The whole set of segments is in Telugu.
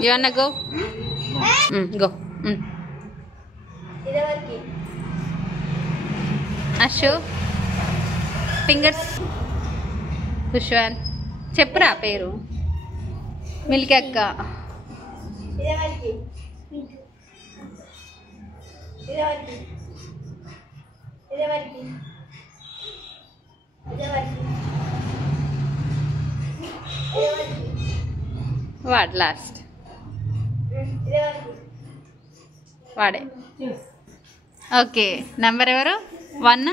You wanna go? Go. Ashu, fingers. Kushwan, చెప్పురా పేరు. మిల్కీ అక్క. వాట్ లాస్ట్ వాడే. ఓకే, నెంబర్ ఎవరు? 1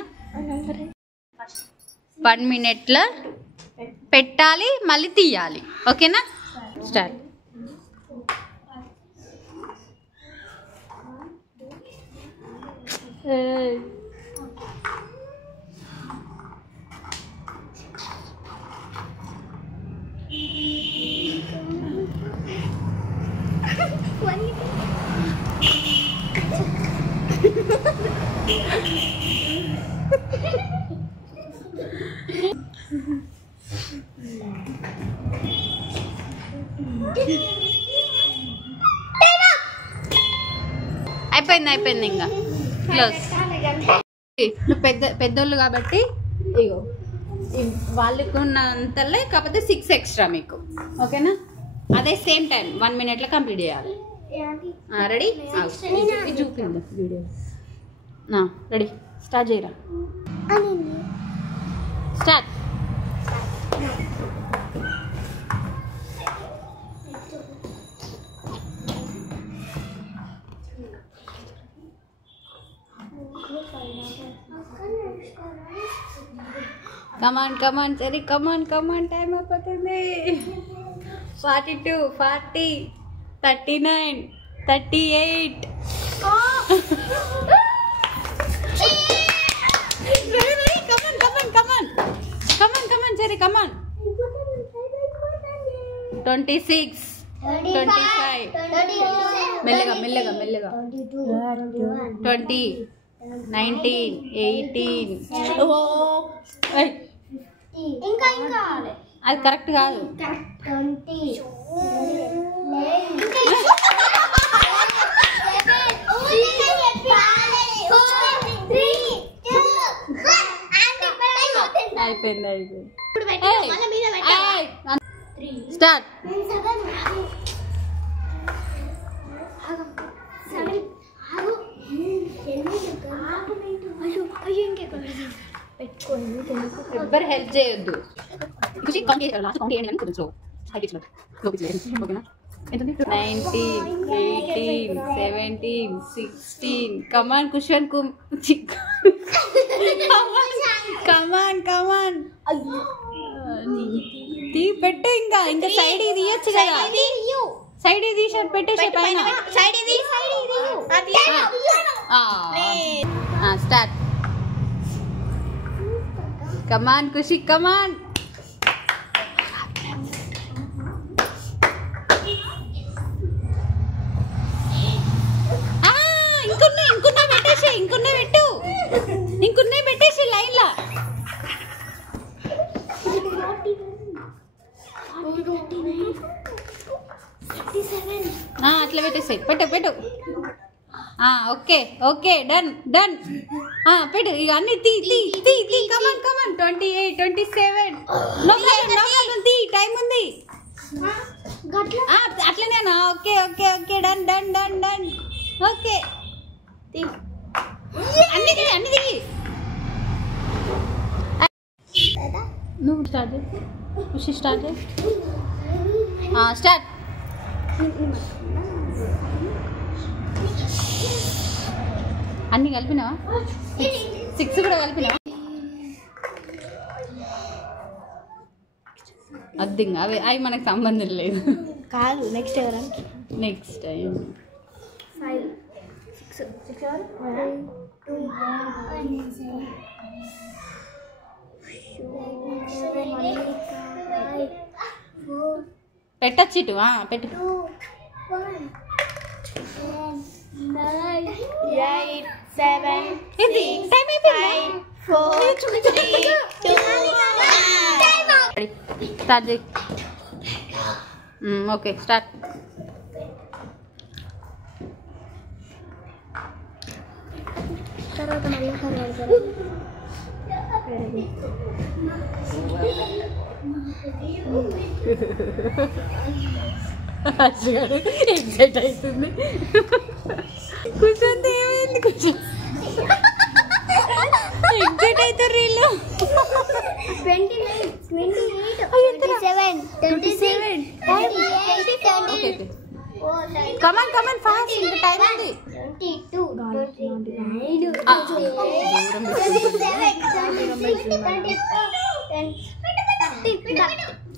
minute పెట్టాలి, మళ్ళీ తీయాలి. ఓకేనా? స్టార్ట్. అయిపోయింది ఇంకా క్లోజ్. పెద్దోళ్ళు కాబట్టి ఇగో వాళ్ళకు ఉన్నంతలే, కాకపోతే 6 extra మీకు. ఓకేనా? అదే సేమ్ టైం 1 minute కంప్లీట్ చేయాలి. రెడీ? చూపింది వీడియో. రెడీ? స్టార్ట్ చేయరా. స్టార్ట్. కమాన్ సరే, కమాన్ టైం అయిపోతుంది. 42, 40, 39, 38. కమాన్ సరే, కమాన్. 26, 25. మెల్లగా 20, 19, 18. అది కరెక్ట్ కాదు. అయిపోయింది. స్టార్ట్. ఎవ్వరు హెల్ప్ చేయొద్దు. 19, 18, 17, 16. కమాన్ కుషన్ కమాన్ తీ పెట్టు. ఇంకా సైడ్ ఇది తీయచ్చు కదా. సైడ్ ఇది పెట్టేసే పైన. స్టార్ట్. కమాన్ ఖుషి, కమాన్. ఇంకున్నాయి పెట్టేసి లైన్లా. అట్లా పెట్టేసాయి. పెట్టు. Okay done. పెట్టు. ఇక అన్ని తీ. కమాన్ 28, 27. తీ, టైం ఉంది. అట్లనేనా? Okay done. ఓకే, అన్ని దిగి. నువ్వు స్టార్ట్ చేయి. ఖుషి స్టార్ట్ చేయి. స్టార్ట్. అన్ని కలిపినావా? 6 కూడా కలిపినావా? అద్దింగా అవి మనకు సంబంధం లేదు. కాదు, నెక్స్ట్ ఎవరికి? Next time 5, 6, 7, 8, 2, 1. పెట్టచ్చు ఇటు. పెట్టు. 9, 8, 7, ఇది టైం అయిపోయింది. 5, 4, 3, 2, 1. స్టార్ట్ చేయి. Okay start. తర్వాత మళ్ళీ ఎగ్జైట్ అవుతుంది. కూర్చొని ఏమైంది? కూర్చో. ఎగ్జైట్ అవుతారు వీళ్ళు. 29, 27, 27, 28, కమాన్ కమాన్ ఫాస్ట్, ఇంకా టైం ఉంది. 22, 29,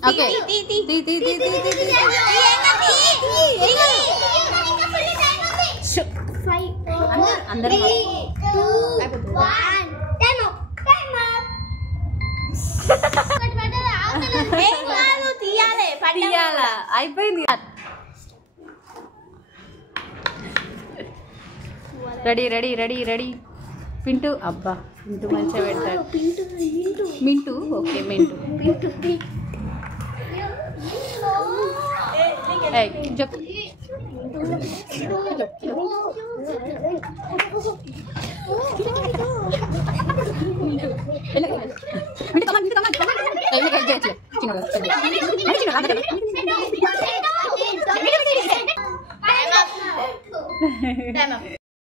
ఓకే అందరూ తీయాలా? అయిపోయింది. Ready ready ready ready. Pintu, అబ్బా పింటూ మంచిగా పెడతాడు. మింటూ, ఓకే మింటూ. చెప్పు.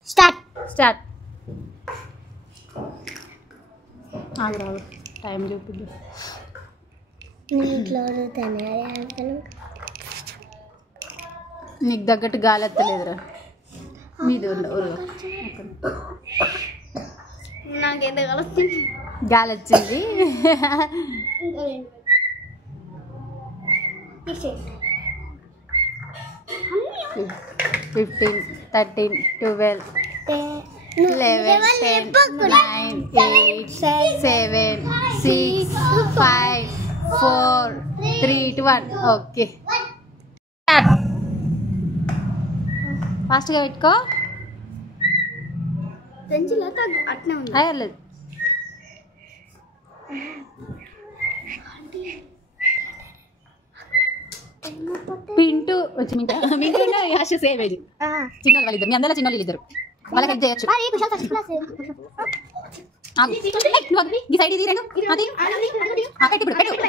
స్టార్ట్. స్టార్ట్. ఆగు రావు, టైం చూపిద్దు. నీకు తగ్గట్టు గాలి ఎత్తలేదురా. మీది నాకేంత కలుస్తుంది. గాలి వచ్చింది. 15, 13, 12, 11, 10, 9, 8, 7, 6, 5, 4, 3, 2, 1. ఓకే ఫాస్ట్గా పెట్టుకో. అట్నే ఉంది. అయ్యలేదు. పింటూ వచ్చి మింటూ యాష సేమ్ ఏజ్. చిన్న వాళ్ళిద్దరు, మీ అందరూ చిన్న వాళ్ళు ఇద్దరు. వాళ్ళకి హెల్ప్ చేయొచ్చు. ఈ సైడ్ ఇది రెండు అది పెట్టు.